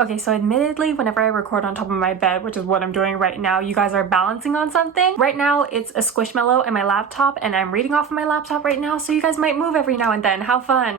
Okay, so admittedly, whenever I record on top of my bed, which is what I'm doing right now, you guys are balancing on something. Right now, it's a Squishmallow and my laptop, and I'm reading off of my laptop right now, so you guys might move every now and then. How fun!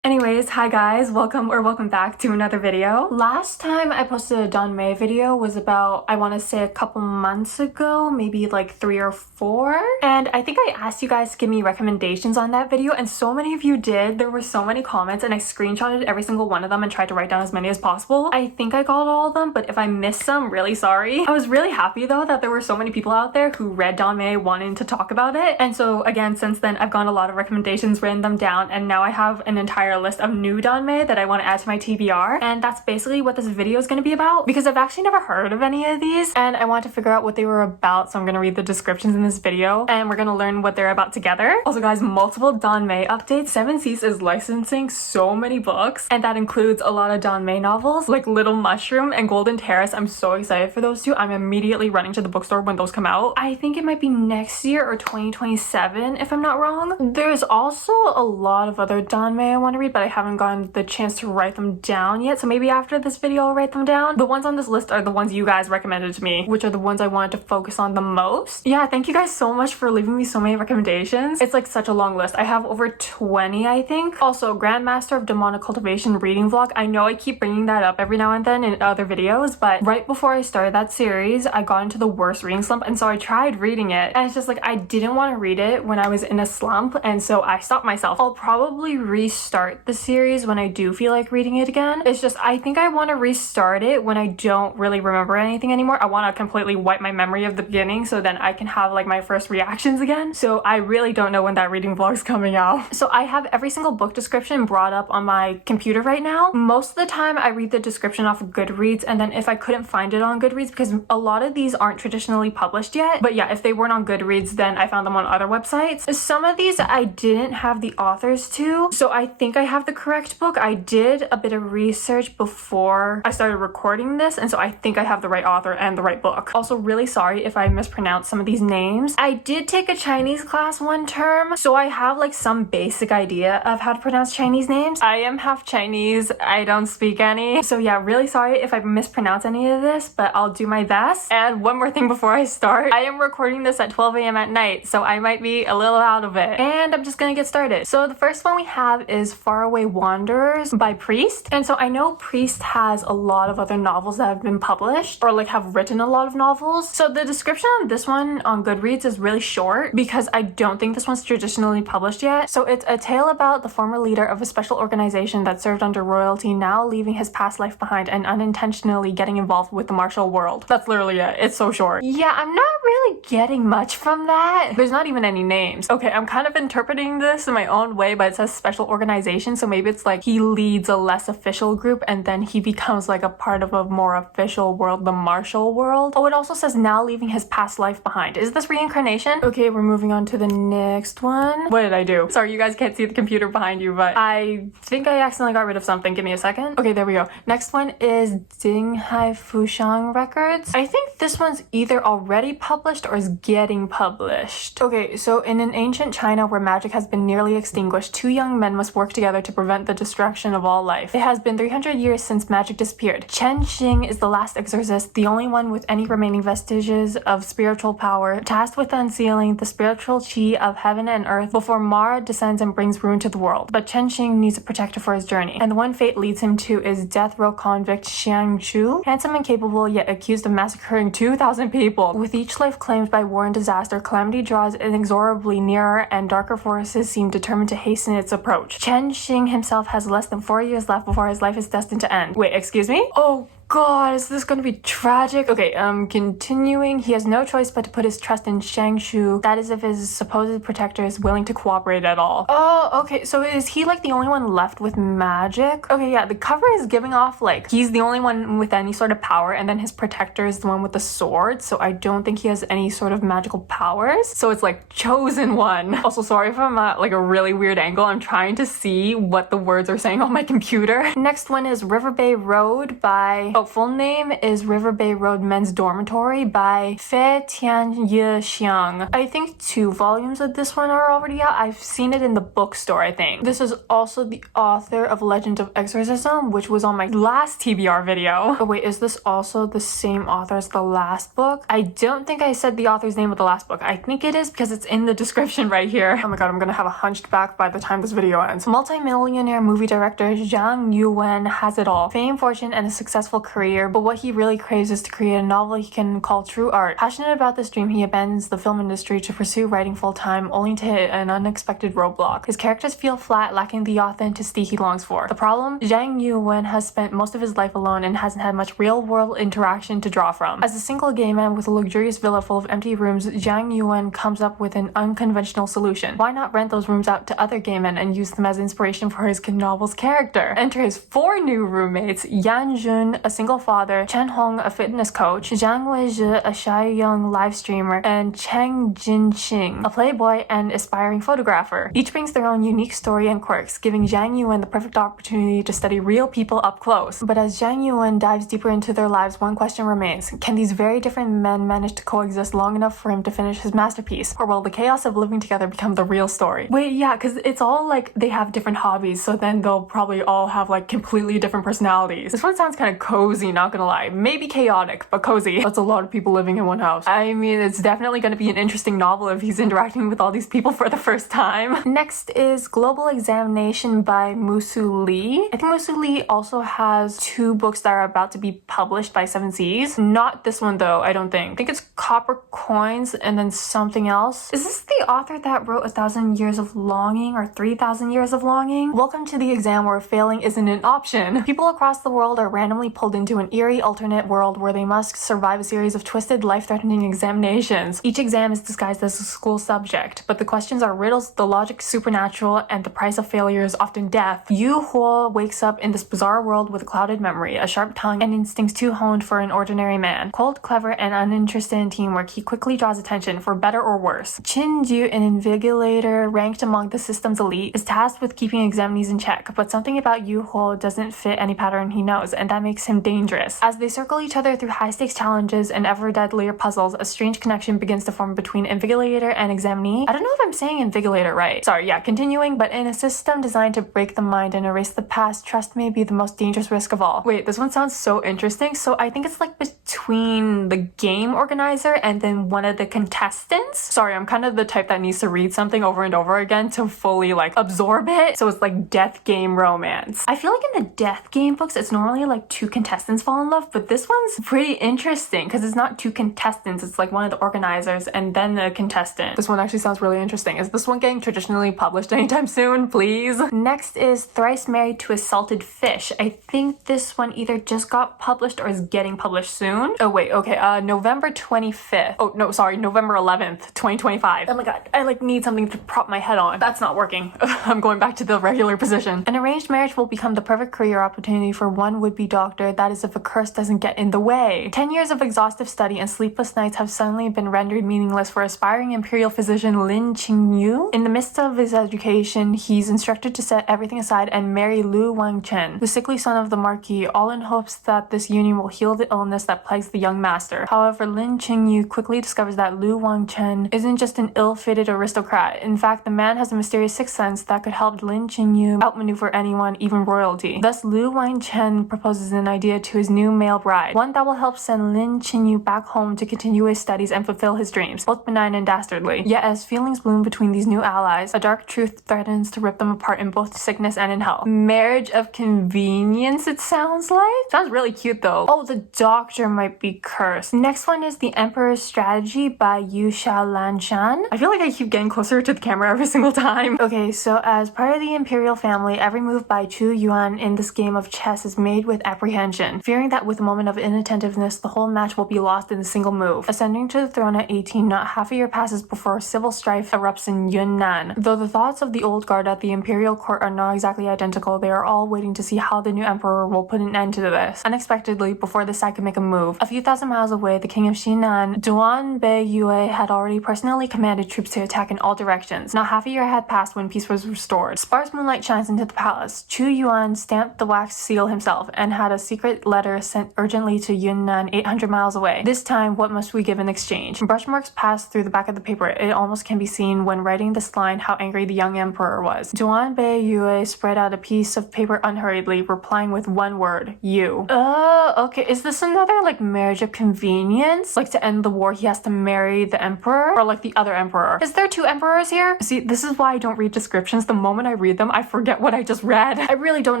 Anyways, hi guys, welcome back to another video. Last time I posted a danmei video was about, I want to say a couple months ago, maybe like 3 or 4. And I think I asked you guys to give me recommendations on that video, and so many of you did. There were so many comments, and I screenshotted every single one of them and tried to write down as many as possible. I think I got all of them, but if I missed some, really sorry. I was really happy though that there were so many people out there who read danmei wanting to talk about it. And so again, since then I've gotten a lot of recommendations, written them down, and now I have an entire list of new danmei that I want to add to my TBR, and that's basically what this video is going to be about, because I've actually never heard of any of these and I want to figure out what they were about. So I'm going to read the descriptions in this video and we're going to learn what they're about together. Also guys, multiple danmei updates. 7 Seas is licensing so many books, and that includes a lot of danmei novels like Little Mushroom and Golden Terrace. I'm so excited for those two. I'm immediately running to the bookstore when those come out. I think it might be next year or 2027 if I'm not wrong. There's also a lot of other danmei I want to read, but I haven't gotten the chance to write them down yet, so maybe after this video I'll write them down. The ones on this list are the ones you guys recommended to me, which are the ones I wanted to focus on the most. Yeah, thank you guys so much for leaving me so many recommendations. It's like such a long list. I have over 20, I think. Also, Grandmaster of Demonic Cultivation reading vlog. I know I keep bringing that up every now and then in other videos, but right before I started that series I got into the worst reading slump, and so I tried reading it, and it's just like I didn't want to read it when I was in a slump, and so I stopped myself. I'll probably restart the series when I do feel like reading it again. It's just I think I want to restart it when I don't really remember anything anymore. I want to completely wipe my memory of the beginning so then I can have like my first reactions again. So I really don't know when that reading vlog's coming out. So I have every single book description brought up on my computer right now. Most of the time I read the description off of Goodreads, and then if I couldn't find it on Goodreads, because a lot of these aren't traditionally published yet, but yeah, if they weren't on Goodreads then I found them on other websites. Some of these I didn't have the authors to, so I think I have the correct book. I did a bit of research before I started recording this, and so I think I have the right author and the right book. Also, really sorry if I mispronounce some of these names. I did take a Chinese class one term, so I have like some basic idea of how to pronounce Chinese names. I am half Chinese, I don't speak any. So yeah, really sorry if I mispronounce any of this, but I'll do my best. And one more thing before I start, I am recording this at 12 a.m. at night, so I might be a little out of it. And I'm just gonna get started. So the first one we have is Faraway Wanderers by Priest. And so I know Priest has a lot of other novels that have been published, or like have written a lot of novels. So the description on this one on Goodreads is really short because I don't think this one's traditionally published yet. So it's a tale about the former leader of a special organization that served under royalty, now leaving his past life behind and unintentionally getting involved with the martial world. That's literally it. It's so short. Yeah, I'm not really getting much from that. There's not even any names. Okay, I'm kind of interpreting this in my own way, but it says special organization, so maybe it's like he leads a less official group and then he becomes like a part of a more official world, the martial world. Oh, it also says now leaving his past life behind. Is this reincarnation? Okay, we're moving on to the next one. What did I do? Sorry, you guys can't see the computer behind you, but I think I accidentally got rid of something. Give me a second. Okay, there we go. Next one is Dinghai Fushang Records. I think this one's either already published or is getting published. Okay, so in an ancient China where magic has been nearly extinguished, 2 young men must work together to prevent the destruction of all life. It has been 300 years since magic disappeared. Chen Xing is the last exorcist, the only one with any remaining vestiges of spiritual power, tasked with unsealing the spiritual chi of heaven and earth before Mara descends and brings ruin to the world. But Chen Xing needs a protector for his journey, and the one fate leads him to is death row convict Xiang Chu, handsome and capable yet accused of massacring 2,000 people. With each life claimed by war and disaster, calamity draws inexorably nearer and darker forces seem determined to hasten its approach. Chen Xing himself has less than 4 years left before his life is destined to end. Wait, excuse me? Oh God, is this gonna be tragic? Okay, continuing. He has no choice but to put his trust in Shangshu. That is if his supposed protector is willing to cooperate at all. Oh, okay, so is he like the only one left with magic? Okay, yeah, the cover is giving off like he's the only one with any sort of power, and then his protector is the one with the sword, so I don't think he has any sort of magical powers. So it's like chosen one. Also, sorry if I'm at like a really weird angle. I'm trying to see what the words are saying on my computer. Next one is River Bay Road by Oh, full name is River Bay Road Men's Dormitory by Fei Tianyi Xiang. I think 2 volumes of this one are already out. I've seen it in the bookstore, I think. This is also the author of Legend of Exorcism, which was on my last TBR video. Oh wait, is this also the same author as the last book? I don't think I said the author's name of the last book. I think it is because it's in the description right here. Oh my god, I'm gonna have a hunched back by the time this video ends. Multi-millionaire movie director Zhang Yuwen has it all. Fame, fortune, and a successful career, but what he really craves is to create a novel he can call true art. Passionate about this dream, he abandons the film industry to pursue writing full-time, only to hit an unexpected roadblock. His characters feel flat, lacking the authenticity he longs for. The problem? Zhang Yuwen has spent most of his life alone and hasn't had much real-world interaction to draw from. As a single gay man with a luxurious villa full of empty rooms, Zhang Yuwen comes up with an unconventional solution. Why not rent those rooms out to other gay men and use them as inspiration for his novel's character? Enter his 4 new roommates: Yan Jun, a single father; Chen Hong, a fitness coach; Zhang Weizhi, a shy young live streamer; and Cheng Jinqing, a playboy and aspiring photographer. Each brings their own unique story and quirks, giving Zhang Yuwen the perfect opportunity to study real people up close. But as Zhang Yuwen dives deeper into their lives, one question remains: can these very different men manage to coexist long enough for him to finish his masterpiece? Or will the chaos of living together become the real story? Wait, yeah, because it's all like they have different hobbies, so then they'll probably all have like completely different personalities. This one sounds kind of cozy, not gonna lie. Maybe chaotic, but cozy. That's a lot of people living in one house. I mean, it's definitely gonna be an interesting novel if he's interacting with all these people for the first time. Next is Global Examination by Musu Lee. I think Musu Lee also has 2 books that are about to be published by 7 Seas. Not this one though, I don't think. I think it's Copper Coins and then something else. Is this the author that wrote 1,000 Years of Longing or 3,000 Years of Longing? Welcome to the exam where failing isn't an option. People across the world are randomly pulled into an eerie alternate world where they must survive a series of twisted, life-threatening examinations. Each exam is disguised as a school subject, but the questions are riddles, the logic supernatural, and the price of failure is often death. Yu Huo wakes up in this bizarre world with a clouded memory, a sharp tongue, and instincts too honed for an ordinary man. Cold, clever, and uninterested in teamwork, he quickly draws attention, for better or worse. Qin Ju, an invigilator ranked among the system's elite, is tasked with keeping examinees in check, but something about Yu Huo doesn't fit any pattern he knows, and that makes him dangerous. As they circle each other through high-stakes challenges and ever deadlier puzzles, a strange connection begins to form between invigilator and examinee. I don't know if I'm saying invigilator right. Sorry, yeah, continuing, but in a system designed to break the mind and erase the past, trust may be the most dangerous risk of all. Wait, this one sounds so interesting. So I think it's like between the game organizer and then one of the contestants. Sorry, I'm kind of the type that needs to read something over and over again to fully like absorb it. So it's like death game romance. I feel like in the death game books, it's normally like 2 contestants fall in love, but this one's pretty interesting because it's not 2 contestants. It's like one of the organizers and then the contestant. This one actually sounds really interesting. Is this one getting traditionally published anytime soon, please? Next is Thrice Married to a Salted Fish. I think this one either just got published or is getting published soon. Oh wait, okay, November 25th. Oh no, sorry, November 11th, 2025. Oh my god, I like need something to prop my head on. That's not working. I'm going back to the regular position. An arranged marriage will become the perfect career opportunity for one would-be doctor, that is if a curse doesn't get in the way. 10 years of exhaustive study and sleepless nights have suddenly been rendered meaningless for aspiring imperial physician Lin Qingyu. In the midst of his education, he's instructed to set everything aside and marry Lu Wangchen, the sickly son of the Marquis, all in hopes that this union will heal the illness that plagues the young master. However, Lin Qingyu quickly discovers that Lu Wangchen isn't just an ill-fated aristocrat. In fact, the man has a mysterious sixth sense that could help Lin Qingyu outmaneuver anyone, even royalty. Thus, Lu Wangchen proposes an idea to his new male bride, one that will help send Lin Qingyu back home to continue his studies and fulfill his dreams, both benign and dastardly. Yet as feelings bloom between these new allies, a dark truth threatens to rip them apart in both sickness and in health. Marriage of convenience, it sounds like? Sounds really cute though. Oh, the doctor might be cursed. Next one is The Emperor's Strategy by Yu Xiaolanshan. I feel like I keep getting closer to the camera every single time. Okay, so as part of the imperial family, every move by Chu Yuan in this game of chess is made with apprehension, fearing that with a moment of inattentiveness, the whole match will be lost in a single move. Ascending to the throne at 18, not half a year passes before civil strife erupts in Yunnan. Though the thoughts of the old guard at the imperial court are not exactly identical, they are all waiting to see how the new emperor will put an end to this. Unexpectedly, before the side could make a move, a few thousand miles away, the king of Xinan, Duan Bei Yue, had already personally commanded troops to attack in all directions. Not half a year had passed when peace was restored. Sparse moonlight shines into the palace. Chu Yuan stamped the wax seal himself and had a secret secret letter sent urgently to Yunnan 800 miles away. This time, what must we give in exchange? Brush marks pass through the back of the paper. It almost can be seen when writing this line how angry the young emperor was. Danmei Yue spread out a piece of paper unhurriedly, replying with one word, you. Okay, is this another like marriage of convenience? Like to end the war he has to marry the emperor? Or like the other emperor? Is there two emperors here? See, this is why I don't read descriptions. The moment I read them, I forget what I just read. I really don't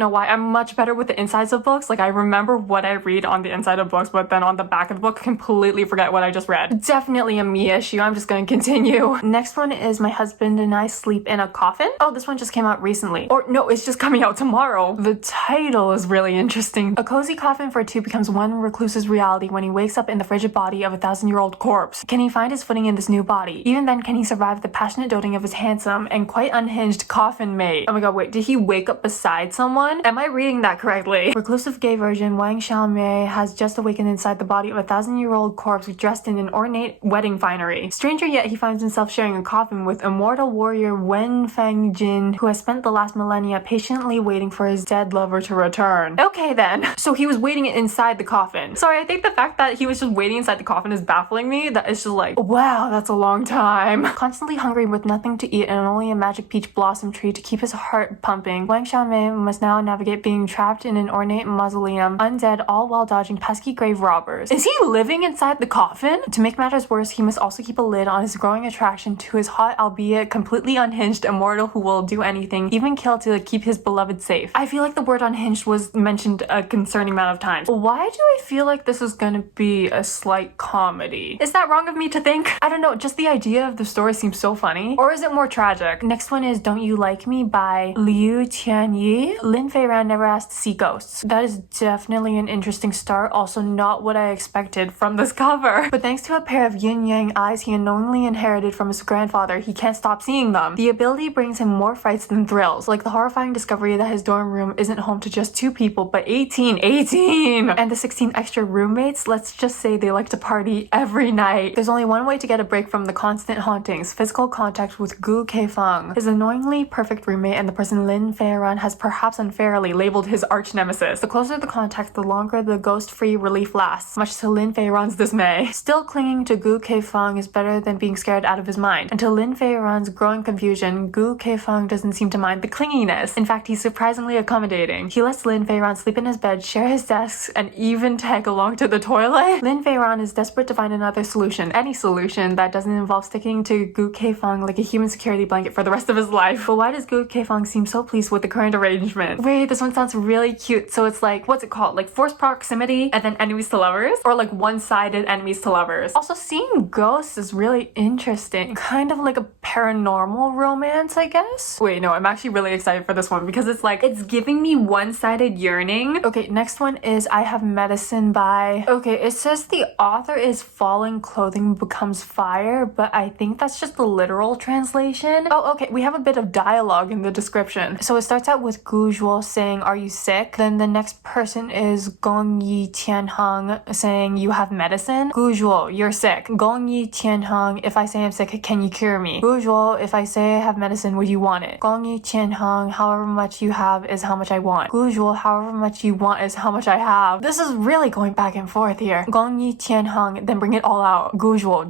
know why. I'm much better with the insides of books. Like I remember what I read on the inside of books, but then on the back of the book, completely forget what I just read. Definitely a me issue. I'm just gonna continue. Next one is my husband and I sleep in a coffin. Oh, this one just came out recently. Or no, it's just coming out tomorrow. The title is really interesting. A cozy coffin for two becomes one recluse's reality when he wakes up in the frigid body of a 1,000-year-old corpse. Can he find his footing in this new body? Even then, can he survive the passionate doting of his handsome and quite unhinged coffin mate? Oh my god, wait, did he wake up beside someone? Am I reading that correctly? Reclusive gay virgin Wang Xiaomei has just awakened inside the body of a 1,000-year-old corpse dressed in an ornate wedding finery. Stranger yet, he finds himself sharing a coffin with immortal warrior Wen Fangjin, who has spent the last millennia patiently waiting for his dead lover to return. Okay then, so he was waiting inside the coffin. Sorry, I think the fact that he was just waiting inside the coffin is baffling me. That is just like, wow, that's a long time. Constantly hungry with nothing to eat and only a magic peach blossom tree to keep his heart pumping, Wang Xiaomei must now navigate being trapped in an ornate mausoleum, undead, all while dodging pesky grave robbers. Is he living inside the coffin? To make matters worse, he must also keep a lid on his growing attraction to his hot, albeit completely unhinged immortal who will do anything, even kill to keep his beloved safe. I feel like the word unhinged was mentioned a concerning amount of times. Why do I feel like this is gonna be a slight comedy? Is that wrong of me to think? I don't know, just the idea of the story seems so funny. Or is it more tragic? Next one is Don't You Like Me by Liu Tianyi. Lin Feiran never asked to see ghosts. That is definitely an interesting start, also not what I expected from this cover. But thanks to a pair of yin-yang eyes he unknowingly inherited from his grandfather, he can't stop seeing them. The ability brings him more frights than thrills, like the horrifying discovery that his dorm room isn't home to just 2 people, but 18! And the 16 extra roommates, let's just say they like to party every night. There's only one way to get a break from the constant hauntings: physical contact with Gu Keifeng, his annoyingly perfect roommate and the person Lin Feiran has perhaps unfairly labeled his arch nemesis. The closer the contact, the longer the ghost-free relief lasts, much to Lin Feiran's dismay. Still clinging to Gu Keifeng is better than being scared out of his mind. Until Lin Feiran's growing confusion, Gu Keifeng doesn't seem to mind the clinginess. In fact, he's surprisingly accommodating. He lets Lin Feiran sleep in his bed, share his desks, and even tag along to the toilet. Lin Feiran is desperate to find another solution, any solution that doesn't involve sticking to Gu Keifeng like a human security blanket for the rest of his life. But why does Gu Keifeng seem so pleased with the current arrangement? Wait, this one sounds really cute. So it's like, what's it called? Like forced proximity and then enemies to lovers? Or like one-sided enemies to lovers? Also, seeing ghosts is really interesting. Kind of like a paranormal romance, I guess? Wait, no, I'm actually really excited for this one because it's like, it's giving me one-sided yearning. Okay, next one is I Have Medicine by... Okay, it says the author is Fallen Clothing Becomes Fire, but I think that's just the literal translation. Oh, okay, we have a bit of dialogue in the description. So it starts out with Gu Zhuo saying, "Are you sick?" Then the next person is Gong Yi Tianheng saying, "You have medicine?" Gu Zhuo, "You're sick." Gong Yi Tianheng, "If I say I'm sick, can you cure me?" Gu Zhuo, "If I say I have medicine, would you want it?" Gong Yi Tianheng, "However much you have is how much I want." Gu Zhuo, "However much you want is how much I have." This is really going back and forth here. Gong Yi Tianheng, "Then bring it all out." Gu Zhuo, ...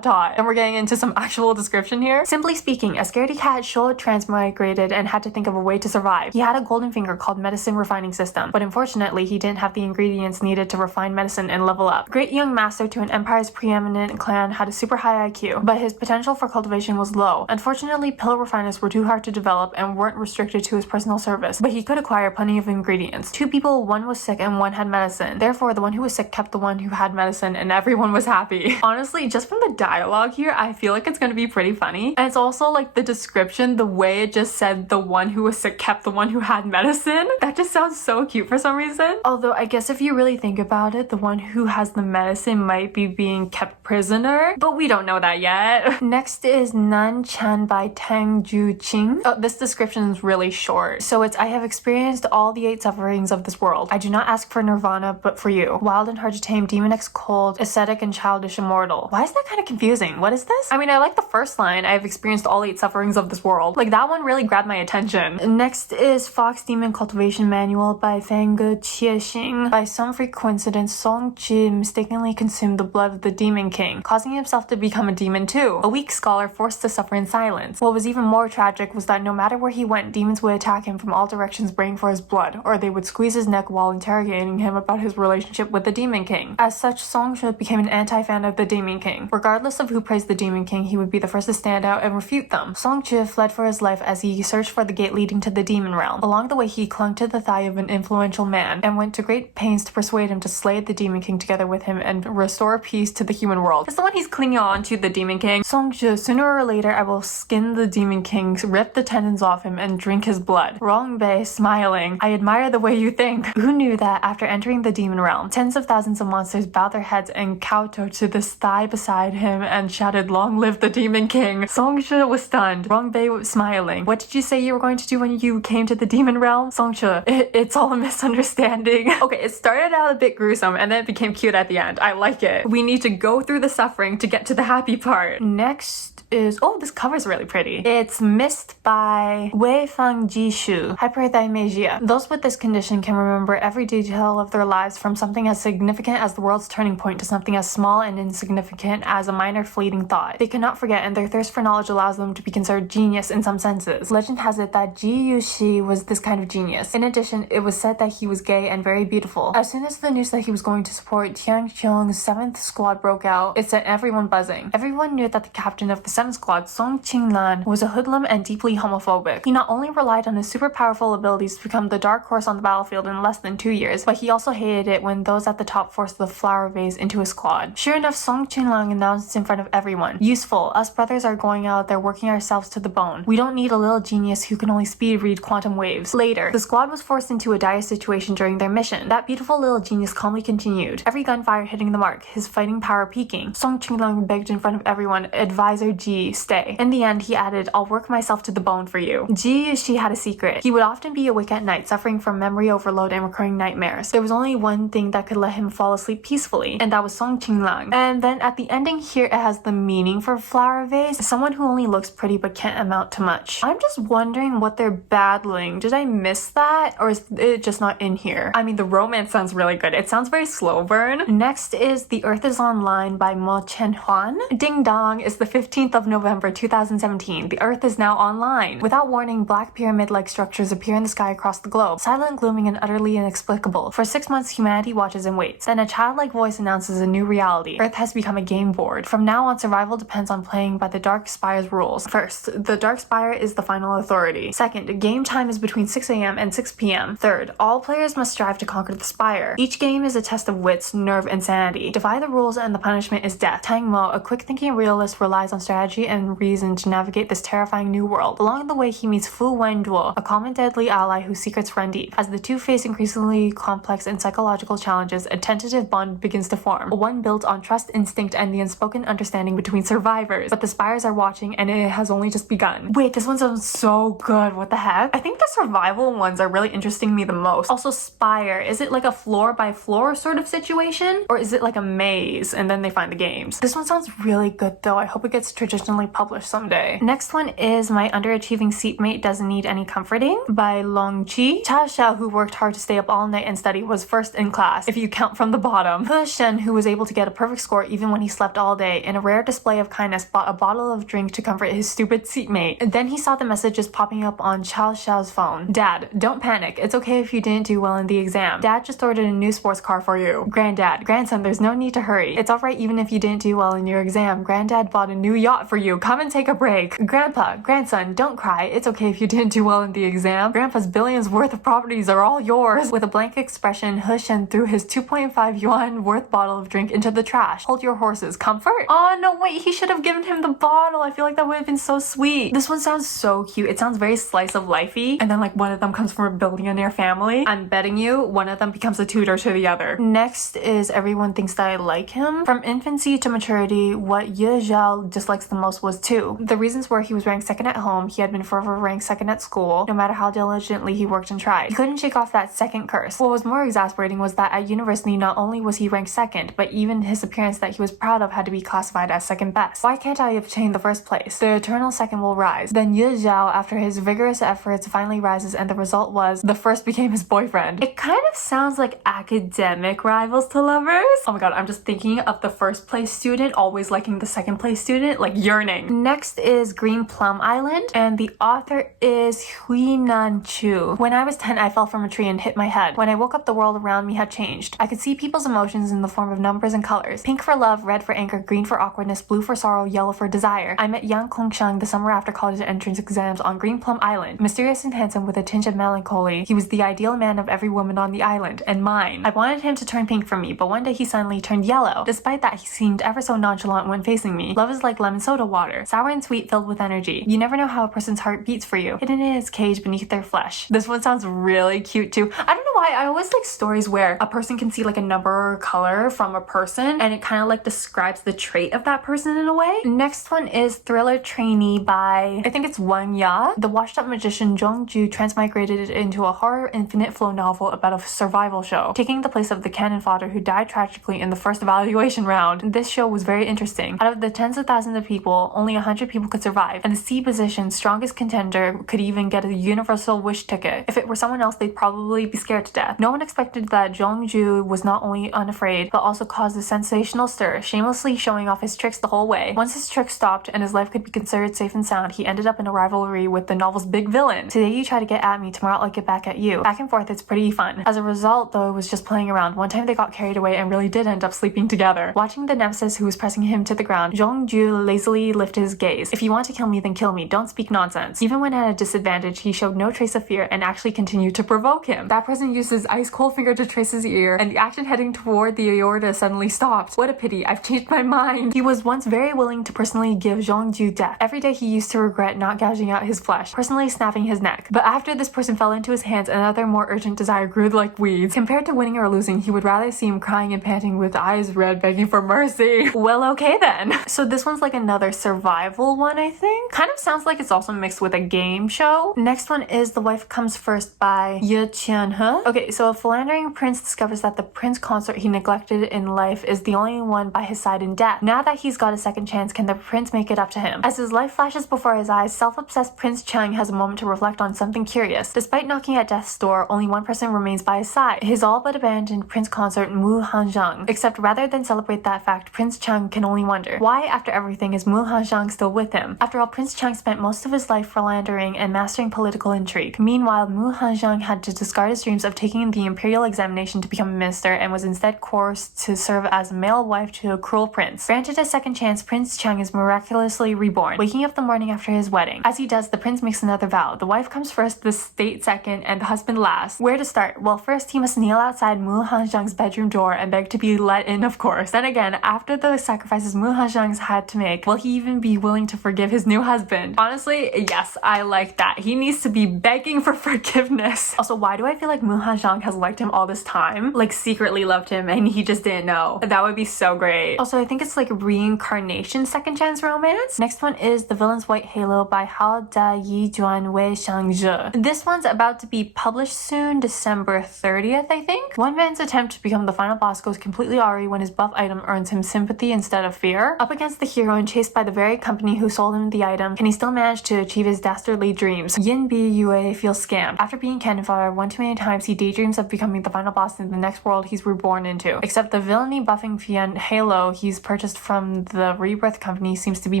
And we're getting into some actual description here. Simply speaking, a scaredy cat Shou transmigrated and had to think of a way to survive. He had a golden finger called Medicine Refining System, but unfortunately he didn't have the ingredients needed to refine medicine and level up. Great young master to an empire's preeminent clan had a super high IQ, but his potential for cultivation was low. Unfortunately, pill refiners were too hard to develop and weren't restricted to his personal service, but he could acquire plenty of ingredients. 2 people, one was sick and one had medicine. Therefore, the one who was sick kept the one who had medicine and everyone was happy. Honestly, just from the dialogue here, I feel like it's gonna be pretty funny. And it's also like the description, the way it just said the one who was sick kept the one who had medicine. That just sounds so cute for some reason. Although I guess if you really think about it, the one who has the medicine might be being kept prisoner, but we don't know that yet. Next is Nan Chan by Tang Ju Qing. Oh, this description is really short. So it's, "I have experienced all the 8 sufferings of this world. I do not ask for nirvana, but for you. Wild and hard to tame, demon X cold, ascetic and childish immortal." Why is that kind of confusing? What is this? I mean, I like the first line, "I have experienced all 8 sufferings of this world." Like, that one really grabbed my attention. Next is Fox Demon Cultivation Manual by Fang Ge Qie. Xing. By some freak coincidence, Song-chi mistakenly consumed the blood of the Demon King, causing himself to become a demon too. A weak scholar forced to suffer in silence. What was even more tragic was that no matter where he went, demons would attack him from all directions braying for his blood, or they would squeeze his neck while interrogating him about his relationship with the Demon King. As such, Song-chi became an anti-fan of the Demon King. Regardless of who praised the Demon King, he would be the first to stand out and refute them. Song-chi fled for his life as he searched for the gate leading to the demon realm. Along the way, he clung to the thigh of an influential man and went to great pains to persuade him to slay the Demon King together with him and restore peace to the human world. It's the one he's clinging on to, the Demon King. Song-chi, sooner or later I will skin the Demon King, rip the tendons off him, and drink his blood. Rongbei, smiling, I admire the way you think. Who knew that after entering the demon realm, tens of thousands of monsters bowed their heads and kowtowed to this thigh beside him and shouted, "Long live the Demon King." Song-chi was stunned. Rongbei was smiling. What did you say you were going to do when you came to the demon realm? Song-chi, it's all a misunderstanding. Okay, it started out a bit gruesome and then it became cute at the end. I like it. We need to go through the suffering to get to the happy part. Next is, oh, this cover's really pretty. It's Mist by Wei Fang Jishu, hyperthymesia. Those with this condition can remember every detail of their lives, from something as significant as the world's turning point to something as small and insignificant as a minor fleeting thought. They cannot forget, and their thirst for knowledge allows them to be considered genius in some senses. Legend has it that Ji Yuxi was this kind of genius. In addition, it was said that he was gay and very beautiful. As soon as the news that he was going to support Tian Qiong's 7th squad broke out, it sent everyone buzzing. Everyone knew that the captain of the 7th squad, Song Qinglan, was a hoodlum and deeply homophobic. He not only relied on his super powerful abilities to become the dark horse on the battlefield in less than 2 years, but he also hated it when those at the top forced the flower vase into his squad. Sure enough, Song Qinglan announced in front of everyone, "Useful, us brothers are going out there working ourselves to the bone. We don't need a little genius who can only speed read quantum waves." Later, the squad was forced into a dire situation during their mission. That beautiful little genius calmly continued, every gunfire hitting the mark, his fighting power peaking. Song Qinglan begged in front of everyone, "Advisor Ji, stay." In the end, he added, "I'll work myself to the bone for you." Ji Yuxi had a secret. He would often be awake at night, suffering from memory overload and recurring nightmares. There was only one thing that could let him fall asleep peacefully, and that was Song Qinglan. And then at the ending here, it has the meaning for flower vase, someone who only looks pretty but can't amount to much. I'm just wondering what they're battling. Did I miss that? Or is it just not in here? I mean, the romance sounds really good. It sounds very slow burn. Next is The Earth is Online by Mo Chen Huan. Ding dong, it's the 15th of November 2017. The Earth is now online. Without warning, black pyramid-like structures appear in the sky across the globe, silent, glooming, and utterly inexplicable. For 6 months, humanity watches and waits. Then a childlike voice announces a new reality. Earth has become a game board. From now on, survival depends on playing by the Dark Spire's rules. First, the Dark Spire is the final authority. Second, game time is between 6 a.m. and 6 p.m. Third, all players must strive to conquer the Spire. Each game is a test of wits, nerve, and sanity. Defy the rules and the punishment is death. Tang Mo, a quick-thinking realist, relies on strategy and reason to navigate this terrifying new world. Along the way, he meets Fu Wenduo, a calm and deadly ally whose secrets run deep. As the two face increasingly complex and psychological challenges, a tentative bond begins to form, one built on trust, instinct, and the unspoken understanding between survivors. But the Spires are watching, and it has only just begun. Wait, this one sounds so good. What the heck? I think the survival ones are really interesting me the most. Also, Spire, is it like a floor by floor sort of situation? Or is it like a maze and then they find the games? This one sounds really good though. I hope it gets traditionally published someday. Next one is My Underachieving Seatmate Doesn't Need Any Comforting by Long Chi. Chao Xiao, who worked hard to stay up all night and study, was first in class, if you count from the bottom. He Shen, who was able to get a perfect score even when he slept all day, in a rare display of kindness, bought a bottle of drink to comfort his stupid seatmate. And then he saw the messages popping up on Chao Xiao's phone. Dad, don't panic. It's okay if you didn't do well in the exam. Dad just ordered a new sports car for you. Granddad, grandson, there's no need to hurry. It's alright even if you didn't do well in your exam. Granddad bought a new yacht for you. Come and take a break. Grandpa, grandson, don't cry. It's okay if you didn't do well in the exam. Grandpa's billions worth of properties are all yours. With a blank expression, He Shen threw his 2.5 yuan worth bottle of drink into the trash. Hold your horses. Comfort? Oh no, wait, he should have given him the bottle. I feel like that would have been so sweet. This one sounds so cute. It sounds very slice of lifey. And then like one of them comes from a billionaire family. I'm betting you one of them becomes a tutor to the other. Next is Everyone Thinks That I Like Him. From infancy to maturity, what Ye Zhao dislikes the most was 2. The reasons were he was ranked second at home, he had been forever ranked second at school, no matter how diligently he worked and tried. He couldn't shake off that second curse. What was more exasperating was that at university, not only was he ranked second, but even his appearance that he was proud of had to be classified as second best. Why can't I obtain the first place? The eternal second will rise. Then Ye Zhao, after his vigorous efforts, finally rises, and the result was the first became his boyfriend. kind of sounds like academic rivals to lovers. Oh my god, I'm just thinking of the first place student always liking the second place student, like yearning. Next is Green Plum Island, and the author is Huinan Chu. When I was 10, I fell from a tree and hit my head. When I woke up, the world around me had changed. I could see people's emotions in the form of numbers and colors. Pink for love, red for anger, green for awkwardness, blue for sorrow, yellow for desire. I met Yang Kongsheng the summer after college entrance exams on Green Plum Island. Mysterious and handsome with a tinge of melancholy, he was the ideal man of every woman on the island, and mine. I wanted him to turn pink for me, but one day he suddenly turned yellow. Despite that, he seemed ever so nonchalant when facing me. Love is like lemon soda water, sour and sweet, filled with energy. You never know how a person's heart beats for you, hidden in its cage beneath their flesh. This one sounds really cute too. I don't know why, I always like stories where a person can see like a number or color from a person, and it kind of like describes the trait of that person in a way. Next one is Thriller Trainee by, I think it's Wang Ya. The washed up magician Zhong Ju transmigrated it into a horror infinite flow novel about a survival show, taking the place of the cannon fodder who died tragically in the first evaluation round. This show was very interesting. Out of the tens of thousands of people, only 100 people could survive, and the C position strongest contender could even get a universal wish ticket. If it were someone else, they'd probably be scared to death. No one expected that Zhong Ju was not only unafraid, but also caused a sensational stir, shamelessly showing off his tricks the whole way. Once his tricks stopped and his life could be considered safe and sound, he ended up in a rivalry with the novel's big villain. Today you try to get at me, tomorrow I'll get back at you. Back and forth, it's pretty fun. As a result, though, it was just playing around. One time they got carried away and really did end up sleeping together. Watching the nemesis who was pressing him to the ground, Zhong Ju lazily lifted his gaze. If you want to kill me, then kill me. Don't speak nonsense. Even when at a disadvantage, he showed no trace of fear and actually continued to provoke him. That person used his ice cold finger to trace his ear, and the action heading toward the aorta suddenly stopped. What a pity, I've changed my mind. He was once very willing to personally give Zhong Ju death. Every day he used to regret not gouging out his flesh, personally snapping his neck. But after this person fell into his hands, another more urgent desire grew like weeds. Compared to winning or losing, he would rather see him crying and panting with eyes red, begging for mercy. Well, okay then. So this one's like another survival one, I think. Kind of sounds like it's also mixed with a game show. Next one is The Wife Comes First by Ye Qianhe. Okay, so a philandering prince discovers that the prince consort he neglected in life is the only one by his side in death. Now that he's got a second chance, can the prince make it up to him? As his life flashes before his eyes, self-obsessed Prince Cheng has a moment to reflect on something curious. Despite knocking at death's door, only one person remains by his side, his all but abandoned prince consort Mu Hanzhang. Except rather than celebrate that fact, Prince Cheng can only wonder, why after everything is Mu Hanzhang still with him? After all, Prince Cheng spent most of his life philandering and mastering political intrigue. Meanwhile, Mu Hanzhang had to discard his dreams of taking the imperial examination to become a minister and was instead coerced to serve as a male wife to a cruel prince. Granted a second chance, Prince Cheng is miraculously reborn, waking up the morning after his wedding. As he does, the prince makes another vow. The wife comes first, the state second, and the husband last. Where to start? Well, first he must kneel outside Mu Hanzhang's bedroom door and beg to be let in, of course. Then again, after the sacrifices Mu Hanzhang's had to make, will he even be willing to forgive his new husband? Honestly, yes, I like that. He needs to be begging for forgiveness. Also, why do I feel like Mu Hanzhang has liked him all this time? Like secretly loved him and he just didn't know. That would be so great. Also, I think it's like reincarnation second chance romance. Next one is The Villain's White Halo by Hao Da Yi Juan Wei Shangzhe. This one's about to be published soon, December 30th, I think. One man's attempt to become the final boss goes completely awry when his buff item earns him sympathy instead of fear. Up against the hero and chased by the very company who sold him the item, can he still manage to achieve his dastardly dreams? Yin Bi Yue feels scammed. After being cannon fodder one too many times, he daydreams of becoming the final boss in the next world he's reborn into. Except the villainy buffing fiend Halo he's purchased from the rebirth company seems to be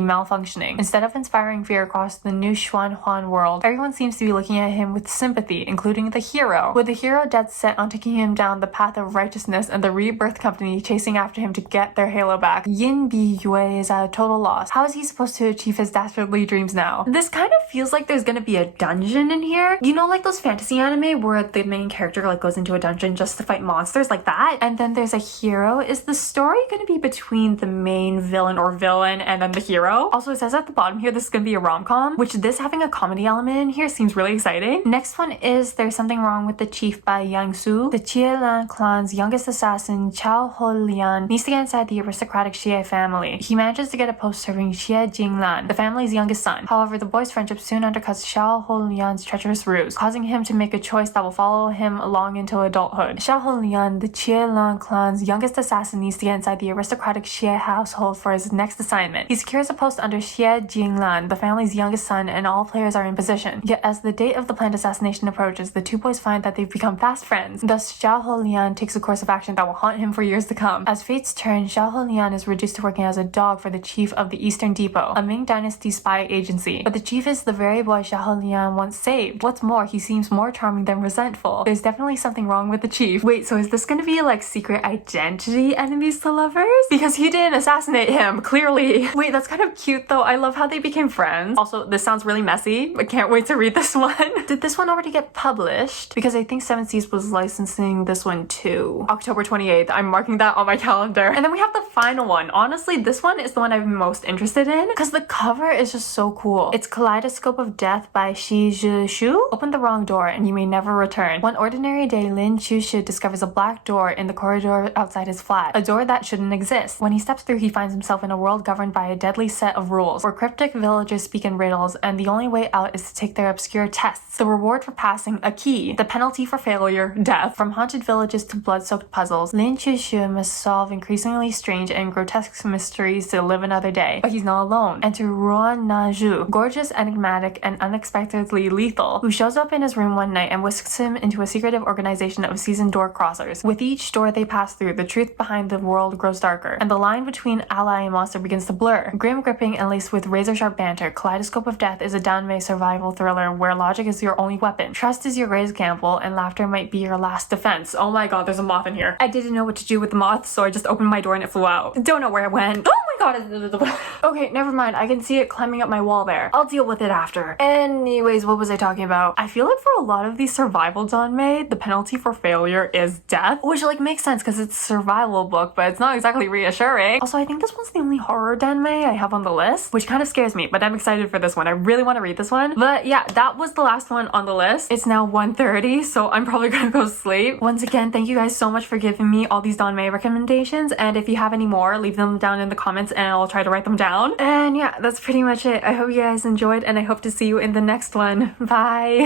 malfunctioning. Instead of inspiring fear across the new Xuan Huan world, everyone seems to be looking at him with sympathy, including the hero. With the hero dead set on taking him down the path of righteousness and the rebirth company chasing after him to get their halo back, Yin Bi Yue is at a total loss. How is he supposed to achieve his dastardly dreams now? This kind of feels like there's gonna be a dungeon in here. You know, like those fantasy anime where the main character like goes into a dungeon just to fight monsters like that? And then there's a hero. Is the story gonna be between the main villain or villain and then the hero? Also, it says at the bottom here this is gonna be a rom-com, which this having a comedy element in here seems really exciting. Next one is There's Something Wrong with the Chief by Yang Su. The Qielan clan's youngest assassin, Chao Ho Lian, needs to get inside the aristocratic Xie family. He manages to get a post serving Xie Jinglan, the family's youngest son. However, the boy's friendship soon undercuts Xiao Ho Lian's treacherous ruse, causing him to make a choice that will follow him him long into adulthood. Xiao Lian, the Xie Lan clan's youngest assassin, needs to get inside the aristocratic Xie household for his next assignment. He secures a post under Xie Jinglan, the family's youngest son, and all players are in position. Yet as the date of the planned assassination approaches, the two boys find that they've become fast friends. Thus, Xiao Lian takes a course of action that will haunt him for years to come. As fates turn, Xiao Lian is reduced to working as a dog for the chief of the Eastern Depot, a Ming Dynasty spy agency. But the chief is the very boy Xiao Lian once saved. What's more, he seems more charming than resentful. There's definitely something wrong with the chief. Wait, so is this gonna be like secret identity enemies to lovers? Because he didn't assassinate him, clearly. Wait, that's kind of cute though. I love how they became friends. Also, this sounds really messy. I can't wait to read this one. Did this one already get published? Because I think Seven Seas was licensing this one too. October 28th. I'm marking that on my calendar. And then we have the final one. Honestly, this one is the one I'm most interested in because the cover is just so cool. It's Kaleidoscope of Death by Shi Zhishu. Open the wrong door and you may never return. One ordinary day, Lin Chushi discovers a black door in the corridor outside his flat. A door that shouldn't exist. When he steps through, he finds himself in a world governed by a deadly set of rules, where cryptic villagers speak in riddles, and the only way out is to take their obscure tests. The reward for passing, a key. The penalty for failure, death. From haunted villages to blood-soaked puzzles, Lin Chushi must solve increasingly strange and grotesque mysteries to live another day. But he's not alone. Enter Ruan Naju, gorgeous, enigmatic, and unexpectedly lethal, who shows up in his room one night and whisks him into a secretive organization of seasoned door crossers. With each door they pass through, the truth behind the world grows darker, and the line between ally and monster begins to blur. Grim gripping and laced with razor-sharp banter, Kaleidoscope of Death is a danmei survival thriller where logic is your only weapon, trust is your greatest gamble, and laughter might be your last defense. Oh my god, there's a moth in here. I didn't know what to do with the moth, so I just opened my door and it flew out. Don't know where it went. Oh my god. Okay, never mind. I can see it climbing up my wall there. I'll deal with it after. Anyways, what was I talking about? I feel like for a lot of these survival danmei, the penalty for failure is death, which like makes sense because it's a survival book, but it's not exactly reassuring. Also, I think this one's the only horror danmei I have on the list, which kind of scares me, but I'm excited for this one. I really want to read this one. But yeah, that was the last one on the list. It's now 1:30, so I'm probably gonna go sleep. Once again, thank you guys so much for giving me all these danmei recommendations, and if you have any more, leave them down in the comments and I'll try to write them down. And yeah, that's pretty much it. I hope you guys enjoyed, and I hope to see you in the next one. Bye!